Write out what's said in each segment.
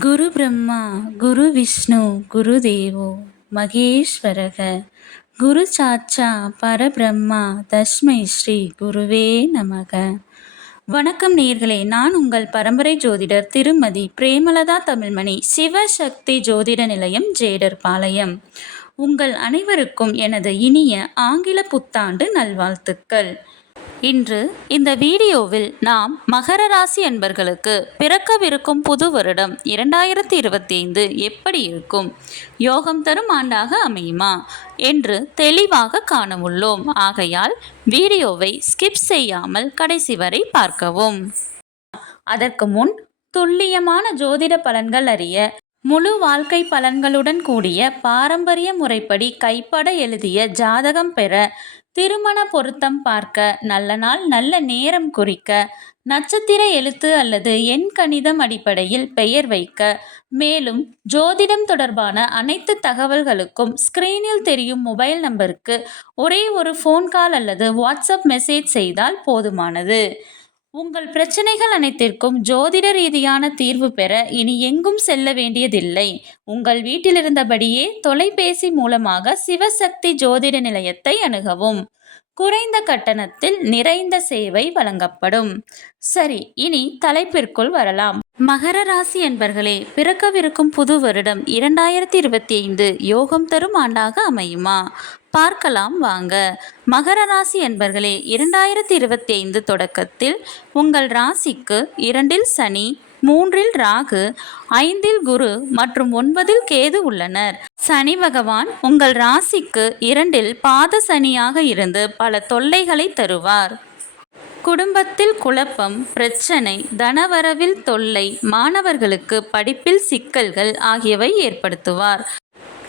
குரு பிரம்மா குரு விஷ்ணு குரு தேவோ மகேஸ்வரக. குரு சாச்சா பரபிரம்மா தஸ்மை ஸ்ரீ குருவே நமக. வணக்கம் நேர்களே நான் உங்கள் பரம்பரை ஜோதிடர் திருமதி பிரேமலதா தமிழ்மணி சிவசக்தி ஜோதிட நிலையம் ஜேடர் பாளையம். உங்கள் அனைவருக்கும் எனது இனிய ஆங்கில புத்தாண்டு நல்வாழ்த்துக்கள். இன்று இந்த வீடியோவில் நாம் மகர ராசி அன்பர்களுக்கு பிறக்கவிருக்கும் புது வருடம் இரண்டாயிரத்தி இருபத்தி ஐந்து எப்படி இருக்கும்? யோகம் தரும் ஆண்டாக அமையுமா? என்று தெளிவாக காணவுள்ளோம் ஆகையால் வீடியோவை ஸ்கிப் செய்யாமல் கடைசி வரை பார்க்கவும். அதற்கு முன் துல்லியமான ஜோதிட பலன்கள் அறிய முழு வாழ்க்கை பலன்களுடன் கூடிய பாரம்பரிய முறைப்படி கைப்பட எழுதிய ஜாதகம் பெற திருமண பொருத்தம் பார்க்க நல்ல நாள் நல்ல நேரம் குறிக்க நட்சத்திர எழுத்து அல்லது எண் கணிதம் அடிப்படையில் பெயர் வைக்க. மேலும் ஜோதிடம் தொடர்பான அனைத்து தகவல்களுக்கும் ஸ்கிரீனில் தெரியும் மொபைல் நம்பருக்கு ஒரே ஒரு ஃபோன் கால் அல்லது வாட்ஸ்அப் மெசேஜ் செய்தால் போதுமானது. உங்கள் பிரச்சனைகள் அனைத்திற்கும் ஜோதிட ரீதியான தீர்வு பெற இனி எங்கும் செல்ல வேண்டியதில்லை. உங்கள் வீட்டிலிருந்தபடியே தொலைபேசி மூலமாக சிவசக்தி ஜோதிட நிலையத்தை அணுகவும். குறைந்த கட்டணத்தில் நிறைந்த சேவை வழங்கப்படும். சரி இனி தலைப்பிற்குள் வரலாம். மகர ராசி என்பர்களே பிறக்கவிருக்கும் புது வருடம் இரண்டாயிரத்தி இருபத்தி ஐந்து யோகம் தரும் ஆண்டாக அமையுமா? பார்க்கலாம் வாங்க. மகர ராசி என்பர்களே இரண்டாயிரத்தி இருபத்தி ஐந்து தொடக்கத்தில் உங்கள் ராசிக்கு இரண்டில் சனி மூன்றில் ராகு ஐந்தில் குரு மற்றும் ஒன்பதில் கேது உள்ளனர். சனி பகவான் உங்கள் ராசிக்கு இரண்டில் பாத சனியாக இருந்து பல தொல்லைகளை தருவார். குடும்பத்தில் குழப்பம் பிரச்சனை தனவரவில் தொல்லை மாணவர்களுக்கு படிப்பில் சிக்கல்கள் ஆகியவை ஏற்படுத்துவார்.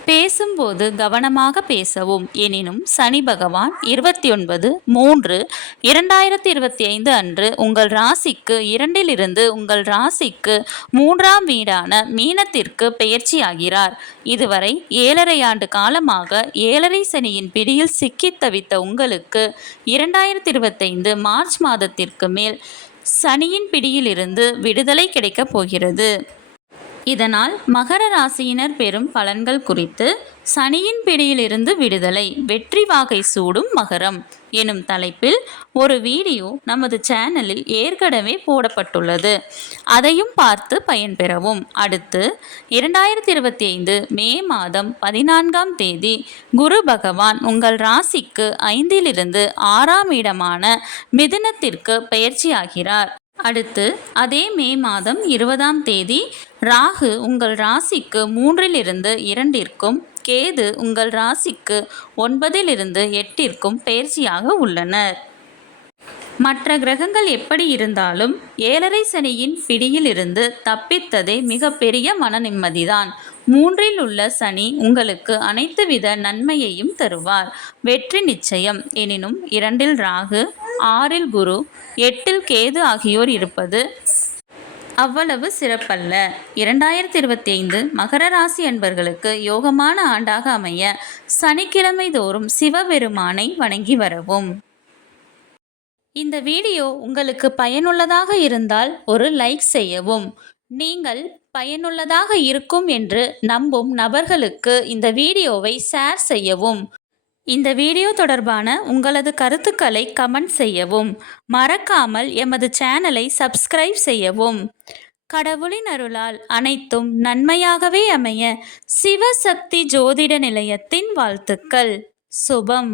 பேசும்போது கவனமாக பேசவும். எனினும் சனி பகவான் இருபத்தி ஒன்பது மூன்று இரண்டாயிரத்தி இருபத்தி ஐந்து அன்று உங்கள் ராசிக்கு இரண்டிலிருந்து உங்கள் ராசிக்கு மூன்றாம் வீடான மீனத்திற்கு பெயர்ச்சியாகிறார். இதுவரை ஏழரை ஆண்டு காலமாக ஏழரை சனியின் பிடியில் சிக்கித் தவித்த உங்களுக்கு இரண்டாயிரத்தி இருபத்தைந்து மார்ச் மாதத்திற்கு மேல் சனியின் பிடியிலிருந்து விடுதலை கிடைக்கப் போகிறது. இதனால் மகர ராசியினர் பெறும் பலன்கள் குறித்து சனியின் பிடியிலிருந்து விடுதலை வெற்றி வாகை சூடும் மகரம் எனும் தலைப்பில் ஒரு வீடியோ நமது சேனலில் ஏற்கனவே போடப்பட்டுள்ளது. அதையும் பார்த்து பயன்பெறவும் அடுத்து இரண்டாயிரத்தி இருபத்தி ஐந்து மே மாதம் பதினான்காம் தேதி குரு பகவான் உங்கள் ராசிக்கு ஐந்திலிருந்து ஆறாம் இடமான மிதுனத்திற்கு பயிற்சியாகிறார் அடுத்து அதே மே மாதம் இருபதாம் தேதி ராகு உங்கள் ராசிக்கு மூன்றிலிருந்து இரண்டிற்கும் கேது உங்கள் ராசிக்கு ஒன்பதிலிருந்து எட்டிற்கும் பயிற்சியாக உள்ளனர். மற்ற கிரகங்கள் எப்படி இருந்தாலும் ஏழரை சனியின் பிடியிலிருந்து தப்பித்ததே மிகப்பெரிய மன நிம்மதிதான் மூன்றில் உள்ள சனி உங்களுக்கு அனைத்து வித நன்மையையும் தருவார். வெற்றி நிச்சயம். எனினும் இரண்டில் ராகு ஆறில் குரு எட்டில் கேது ஆகியோர் இருப்பது அவ்வளவு சிறப்பல்ல. இரண்டாயிரத்தி இருபத்தி ஐந்து மகர ராசி அன்பர்களுக்கு யோகமான ஆண்டாக அமைய சனிக்கிழமை தோறும் சிவபெருமானை வணங்கி வரவும். இந்த வீடியோ உங்களுக்கு பயனுள்ளதாக இருந்தால் ஒரு லைக் செய்யவும். நீங்கள் பயனுள்ளதாக இருக்கும் என்று நம்பும் நபர்களுக்கு இந்த வீடியோவை ஷேர் செய்யவும். இந்த வீடியோ தொடர்பான உங்களது கருத்துக்களை கமெண்ட் செய்யவும். மறக்காமல் எமது சேனலை சப்ஸ்கிரைப் செய்யவும். கடவுளின் அருளால் அனைத்தும் நன்மையாகவே அமைய சிவசக்தி ஜோதிட நிலையத்தின் வாழ்த்துக்கள். சுபம்.